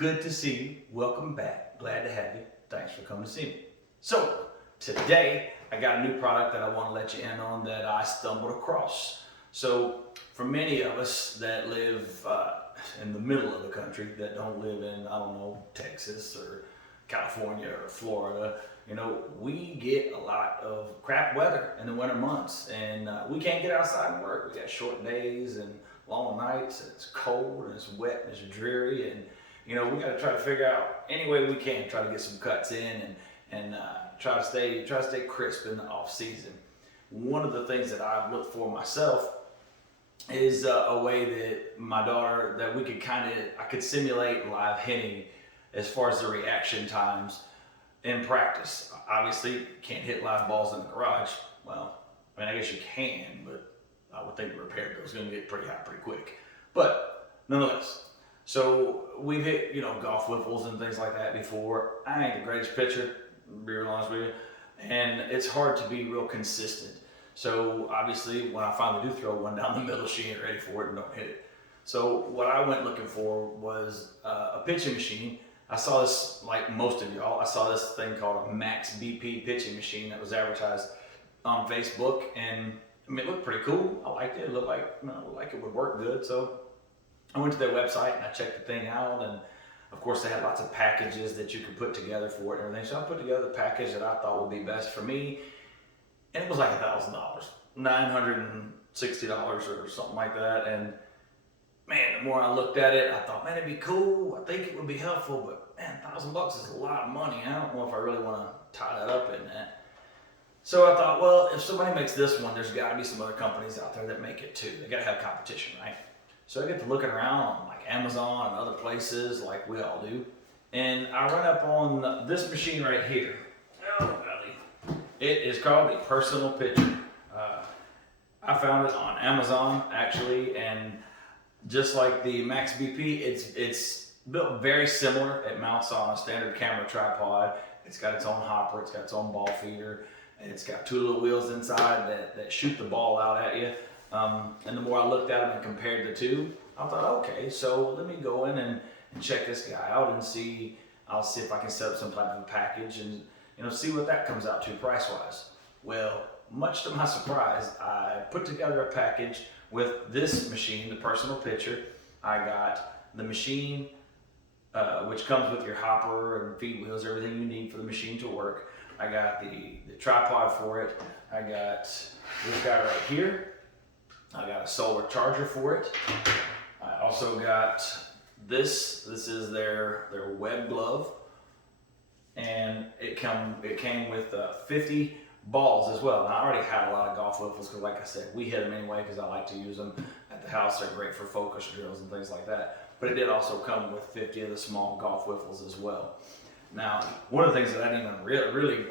Good to see you. Welcome back. Glad to have you. Thanks for coming to see me. So, today I got a new product that I want to let you in on that I stumbled across. So, for many of us that live in the middle of the country, that don't live in, I don't know, Texas or California or Florida, we get a lot of crap weather in the winter months, and we can't get outside and work. We got short days and long nights, and it's cold and it's wet and it's dreary, and we got to try to figure out any way we can try to get some cuts in and try to stay crisp in the off season. One of the things that I've looked for myself is a way that my daughter, that we could I could simulate live hitting as far as the reaction times in practice. Obviously, can't hit live balls in the garage. Well, I guess you can, but I would think the repair bill is going to get pretty high pretty quick. But nonetheless, so we've hit, golf wiffles and things like that before. I ain't the greatest pitcher, to be real honest with you, and it's hard to be real consistent. So obviously, when I finally do throw one down the middle, she ain't ready for it and don't hit it. So what I went looking for was a pitching machine. I saw this, like most of y'all, I saw this thing called a Max BP pitching machine that was advertised on Facebook, and it looked pretty cool. I liked it. It looked like it would work good. So I went to their website and I checked the thing out, and of course they had lots of packages that you could put together for it and everything. So I put together the package that I thought would be best for me, and it was like $1,000, $960 or something like that. And man, the more I looked at it, I thought, man, it'd be cool. I think it would be helpful, but man, $1,000 is a lot of money. I don't know if I really want to tie that up in that. So I thought, well, if somebody makes this one, there's got to be some other companies out there that make it too. They got to have competition, right? So I get to looking around on like Amazon and other places like we all do. And I run up on this machine right here. Oh, golly. It is called the Personal Pitcher. I found it on Amazon actually, and just like the Max BP, it's built very similar. It mounts on a standard camera tripod. It's got its own hopper. It's got its own ball feeder. It's got two little wheels inside that shoot the ball out at you. And the more I looked at them and compared the two, I thought, okay, so let me go in and check this guy out and see. I'll see if I can set up some type of a package and see what that comes out to price-wise. Well, much to my surprise, I put together a package with this machine, the Personal Pitcher. I got the machine, which comes with your hopper and feed wheels, everything you need for the machine to work. I got the tripod for it. I got this guy right here. I got a solar charger for it. I also got this. This is their web glove, and it came with 50 balls as well. And I already had a lot of golf wiffles because, like I said, we hit them anyway because I like to use them at the house. They're great for focus drills and things like that. But it did also come with 50 of the small golf wiffles as well. Now, one of the things that I didn't even really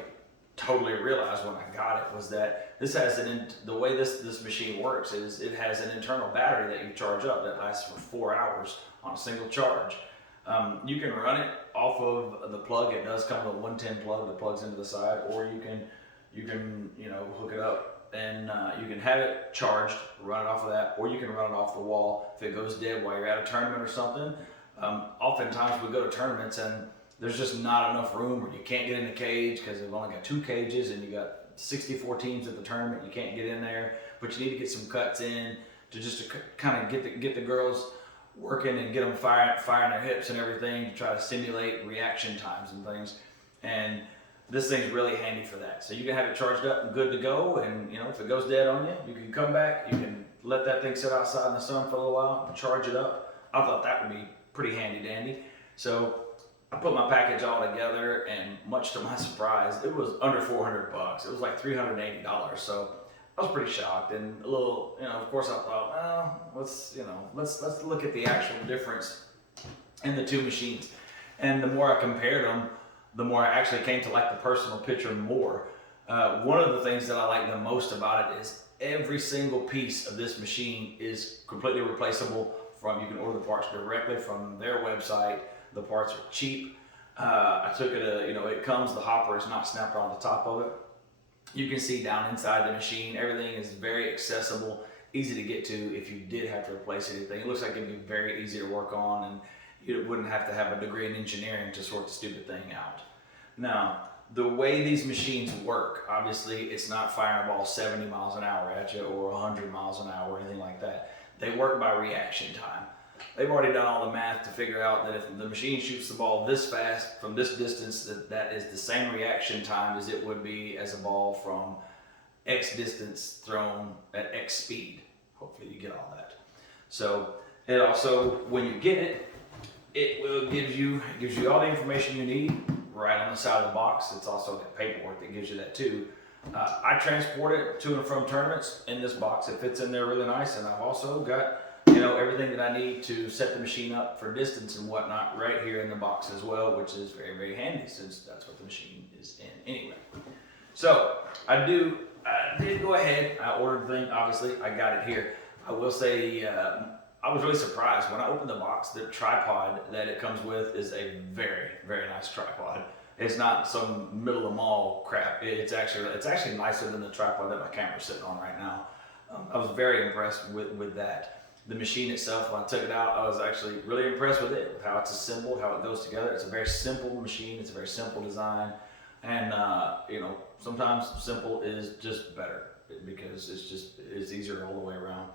totally realize when I got it was that this has the way this machine works is it has an internal battery that you charge up that lasts for 4 hours on a single charge. You can run it off of the plug. It does come with a 110 plug that plugs into the side, or you can hook it up and you can have it charged, run it off of that, or you can run it off the wall if it goes dead while you're at a tournament or something. Oftentimes we go to tournaments and there's just not enough room, or you can't get in the cage because they've only got 2 cages and you got 64 teams at the tournament. You can't get in there, but you need to get some cuts in to kind of get the girls working and get them firing their hips and everything to try to simulate reaction times and things. And this thing's really handy for that. So you can have it charged up and good to go, and if it goes dead on you, you can come back, you can let that thing sit outside in the sun for a little while and charge it up. I thought that would be pretty handy dandy. So I put my package all together, and much to my surprise, it was under $400. It was like $380. So I was pretty shocked and a little, of course I thought, well, let's look at the actual difference in the two machines. And the more I compared them, the more I actually came to like the Personal Pitcher more. One of the things that I like the most about it is every single piece of this machine is completely replaceable. You can order the parts directly from their website. The parts are cheap. I took it, it comes, the hopper is not snapped on the top of it. You can see down inside the machine, everything is very accessible, easy to get to if you did have to replace anything. It looks like it'd be very easy to work on, You wouldn't have to have a degree in engineering to sort the stupid thing out. Now, the way these machines work, obviously it's not firing a ball 70 miles an hour at you or 100 miles an hour or anything like that. They work by reaction time. They've already done all the math to figure out that if the machine shoots the ball this fast from this distance, that is the same reaction time as it would be as a ball from X distance thrown at X speed. Hopefully you get all that. So it also, when you get it, it will gives you all the information you need right on the side of the box. It's also got paperwork that gives you that too. I transport it to and from tournaments in this box. It fits in there really nice, and I've also got everything that I need to set the machine up for distance and whatnot right here in the box as well, which is very, very handy since that's what the machine is in anyway. So I did go ahead. I ordered the thing. Obviously, I got it here. I will say I was really surprised when I opened the box. The tripod that it comes with is a very, very nice tripod. It's not some middle of the mall crap. It's actually nicer than the tripod that my camera's sitting on right now. I was very impressed with that. The machine itself, when I took it out, I was actually really impressed with it, with how it's assembled, how it goes together. It's a very simple machine. It's a very simple design, and sometimes simple is just better because it's easier all the way around.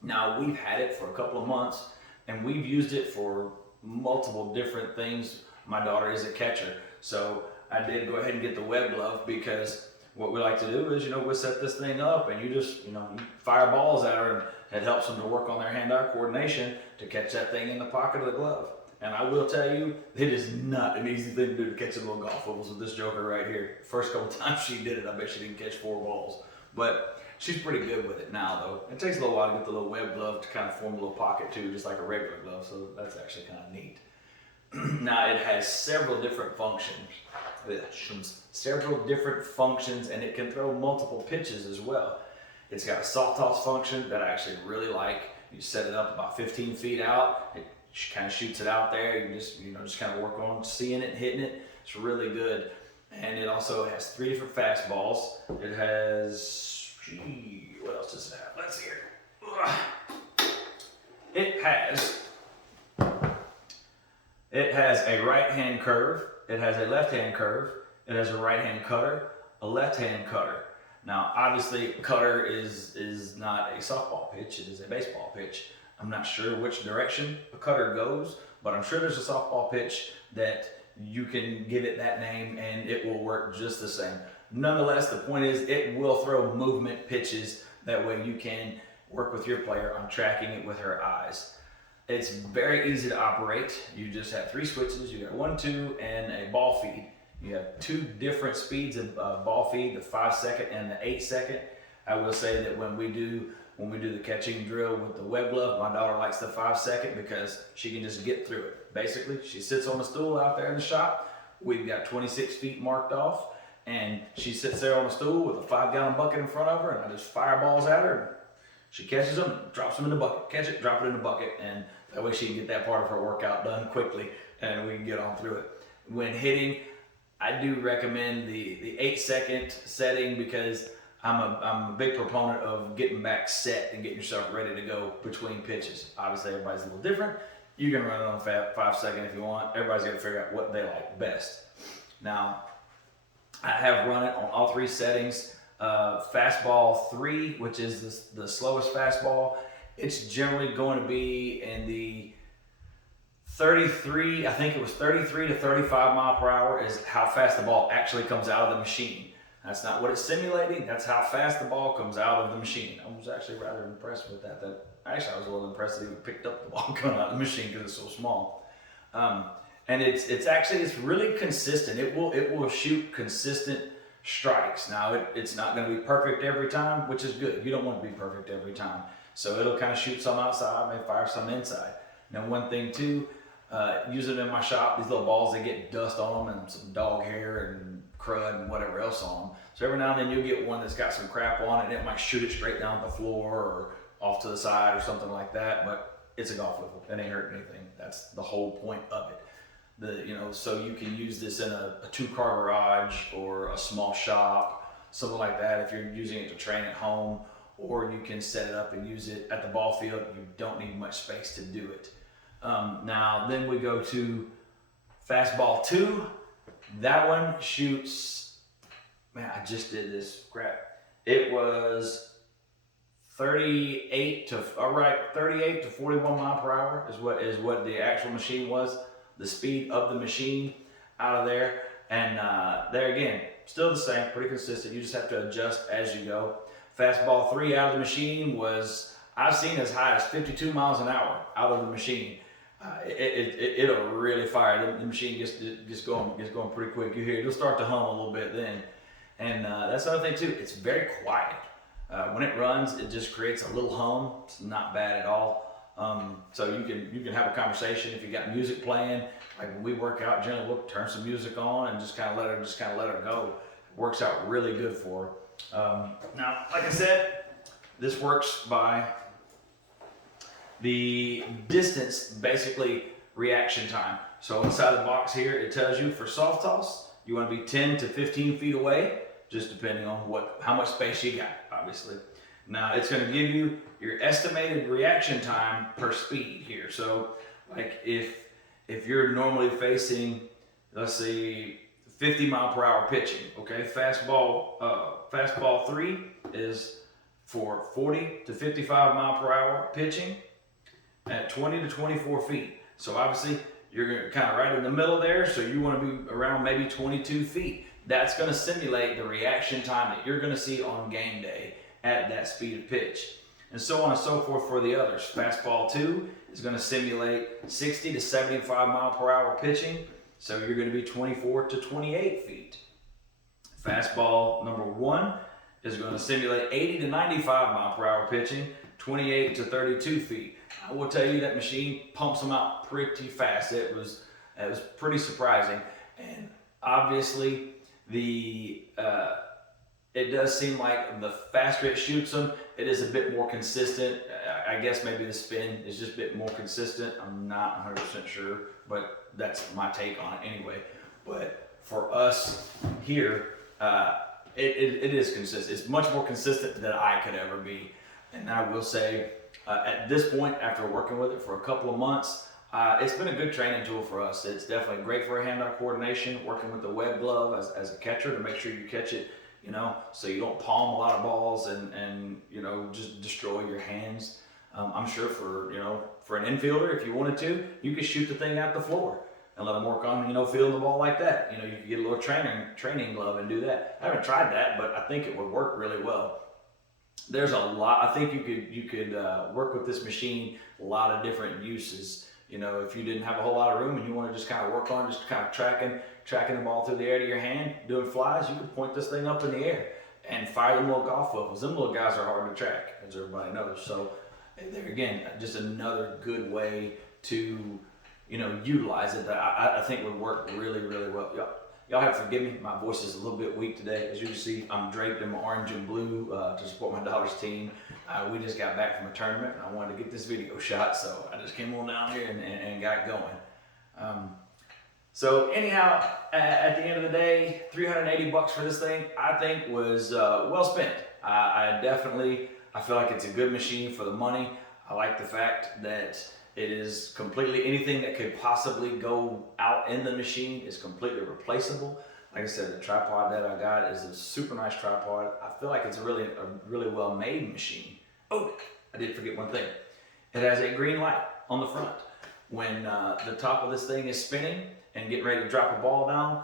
Now, we've had it for a couple of months, and we've used it for multiple different things. My daughter is a catcher, so I did go ahead and get the web glove because what we like to do is, we'll set this thing up and you just, you fire balls at her, and it helps them to work on their hand-eye coordination to catch that thing in the pocket of the glove. And I will tell you, it is not an easy thing to do to catch a little golf wiffles with this joker right here. First couple times she did it, I bet she didn't catch 4 balls. But she's pretty good with it now, though. It takes a little while to get the little web glove to kind of form a little pocket too, just like a regular glove, so that's actually kind of neat. Now, it has several different functions, and it can throw multiple pitches as well. It's got a soft toss function that I actually really like. You set it up about 15 feet out. It kind of shoots it out there. You just kind of work on seeing it and hitting it. It's really good. And it also has 3 different fastballs. It has, what else does it have? Let's see here. It has a right-hand curve. It has a left-hand curve. It has a right-hand cutter, a left-hand cutter. Now, obviously, cutter is not a softball pitch. It is a baseball pitch. I'm not sure which direction a cutter goes, but I'm sure there's a softball pitch that you can give it that name and it will work just the same. Nonetheless, the point is it will throw movement pitches. That way you can work with your player on tracking it with her eyes. It's very easy to operate. You just have 3 switches. You got 1, 2, and a ball feed. You have 2 different speeds of ball feed, the 5-second and the 8-second. I will say that when we do the catching drill with the web glove, my daughter likes the 5-second because she can just get through it. Basically, she sits on a stool out there in the shop. We've got 26 feet marked off, and she sits there on a stool with a 5-gallon bucket in front of her, and I just fire balls at her. She catches them, drops them in the bucket, catch it, drop it in the bucket, and that way she can get that part of her workout done quickly, and we can get on through it. When hitting, I do recommend the 8-second setting because I'm a big proponent of getting back set and getting yourself ready to go between pitches. Obviously, everybody's a little different. You can run it on 5-second if you want. Everybody's got to figure out what they like best. Now, I have run it on all 3 settings. Fastball 3, which is the slowest fastball, it's generally going to be in the 33, I think it was 33 to 35 mile per hour is how fast the ball actually comes out of the machine. That's not what it's simulating, that's how fast the ball comes out of the machine. I was actually rather impressed with that. I was a little impressed that it even picked up the ball coming out of the machine because it's so small. And it's really consistent. It will shoot consistent strikes. Now, it's not going to be perfect every time, which is good. You don't want to be perfect every time. So it'll kind of shoot some outside, maybe fire some inside. Now, one thing too, using it in my shop, these little balls, they get dust on them and some dog hair and crud and whatever else on them. So every now and then you'll get one that's got some crap on it and it might shoot it straight down the floor or off to the side or something like that, but it's a golf wiffle. It ain't hurting anything. That's the whole point of it. So you can use this in a 2-car garage or a small shop, something like that if you're using it to train at home, or you can set it up and use it at the ball field. You don't need much space to do it. Now then we go to fastball 2. That one shoots, man, I just did this crap. It was 38 to 41 mile per hour is what the actual machine was, the speed of the machine out of there. And there again, still the same, pretty consistent. You just have to adjust as you go. Fastball 3 out of the machine was, I've seen as high as 52 miles an hour out of the machine. It'll really fire. The machine gets going pretty quick. You hear it'll start to hum a little bit then. And that's another thing too, it's very quiet. When it runs, it just creates a little hum. It's not bad at all. So you can have a conversation if you got music playing. Like when we work out, generally we'll turn some music on and just kind of let her go. It works out really good for her. Now, like I said, this works by the distance, basically reaction time. So inside the box here, it tells you for soft toss, you want to be 10 to 15 feet away, just depending on how much space you got, obviously. Now it's going to give you your estimated reaction time per speed here. So like if you're normally facing, let's say 50 mile per hour pitching, okay, fastball 3 is for 40 to 55 mile per hour pitching at 20 to 24 feet. So obviously you're kind of right in the middle there. So you want to be around maybe 22 feet. That's going to simulate the reaction time that you're going to see on game day at that speed of pitch. And so on and so forth for the others. Fastball 2 is going to simulate 60 to 75 mile per hour pitching. So you're going to be 24 to 28 feet. Fastball number 1 is going to simulate 80 to 95 mile per hour pitching, 28 to 32 feet. I will tell you that machine pumps them out pretty fast. It was pretty surprising. And obviously it does seem like the faster it shoots them, it is a bit more consistent. I guess maybe the spin is just a bit more consistent. I'm not 100% sure, but that's my take on it anyway. But for us here, it is consistent. It's much more consistent than I could ever be. And I will say, at this point, after working with it for a couple of months, it's been a good training tool for us. It's definitely great for hand-eye coordination, working with the web glove as a catcher to make sure you catch it, so you don't palm a lot of balls and just destroy your hands. I'm sure for an infielder, if you wanted to, you could shoot the thing out the floor and let them work on, fielding the ball like that. You could get a little training glove and do that. I haven't tried that, but I think it would work really well. There's a lot. I think you could work with this machine a lot of different uses. If you didn't have a whole lot of room and you want to just kind of work on just kind of tracking the ball through the air to your hand, doing flies, you could point this thing up in the air and fire them little golf wiffles. Them little guys are hard to track, as everybody knows. So there again, just another good way to utilize it that I think would work really, really well. Y'all have to forgive me. My voice is a little bit weak today. As you can see, I'm draped in my orange and blue to support my daughter's team. We just got back from a tournament and I wanted to get this video shot, so I just came on down here and got going. So anyhow, at the end of the day, $380 for this thing, I think was well spent. I feel like it's a good machine for the money. I like the fact that it is completely, anything that could possibly go out in the machine is completely replaceable. Like I said, the tripod that I got is a super nice tripod. I feel like it's a really well made machine. Oh, I did forget one thing. It has a green light on the front. When the top of this thing is spinning and getting ready to drop a ball down,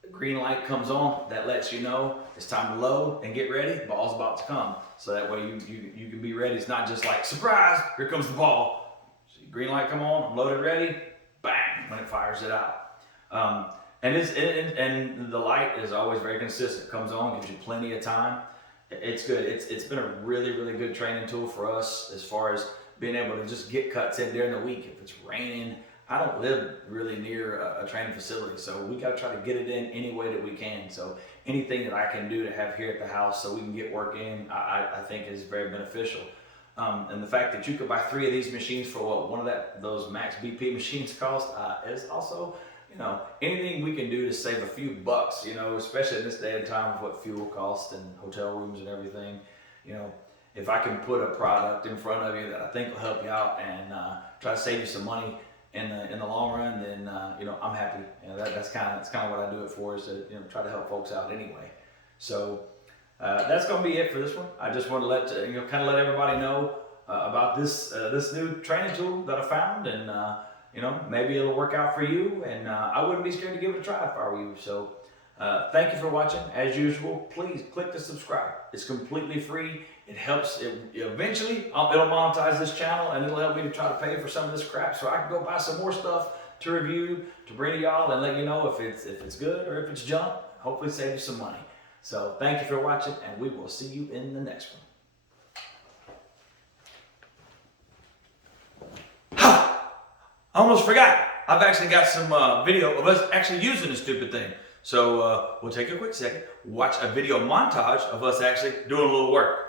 the green light comes on. That lets you know it's time to load and get ready. The ball's about to come. So that way you can be ready. It's not just like, surprise, here comes the ball. Green light come on, I'm loaded, ready, bang, when it fires it out. And the light is always very consistent. It comes on, gives you plenty of time. It's good. It's been a really, really good training tool for us as far as being able to just get cuts in during the week. If it's raining, I don't live really near a training facility, so we got to try to get it in any way that we can. So anything that I can do to have here at the house so we can get work in, I think is very beneficial. And the fact that you could buy 3 of these machines for what one of those max BP machines cost is also, anything we can do to save a few bucks, especially in this day and time with what fuel costs and hotel rooms and everything. If I can put a product in front of you that I think will help you out and try to save you some money, in the long run, then I'm happy. That's kind of what I do it for, is to try to help folks out anyway. So that's going to be it for this one. I just want to let kind of let everybody know about this new training tool that I found, and maybe it'll work out for you. And I wouldn't be scared to give it a try if I were you. So thank you for watching. As usual, please click the subscribe. It's completely free. It helps. Eventually, it'll monetize this channel, and it'll help me to try to pay for some of this crap, so I can go buy some more stuff to review, to bring to y'all, and let you know if it's good or if it's junk. Hopefully, save you some money. So thank you for watching, and we will see you in the next one. Ha! I almost forgot. I've actually got some video of us actually using this stupid thing. So we'll take a quick second, watch a video montage of us actually doing a little work.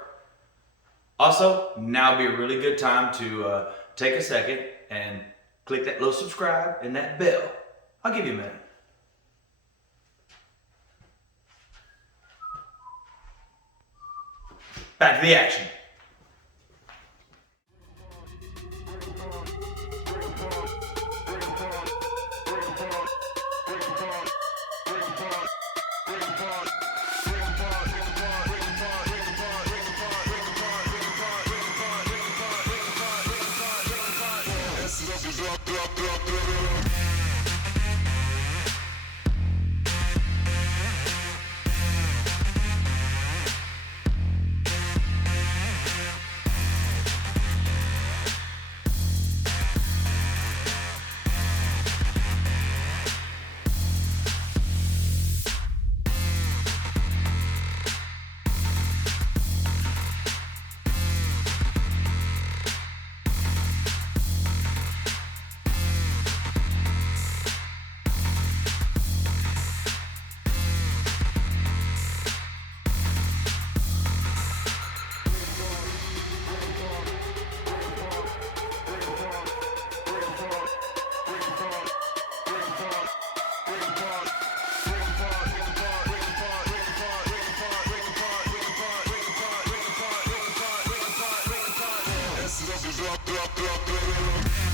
Also, now would be a really good time to take a second and click that little subscribe and that bell. I'll give you a minute. Back to the action. Drop.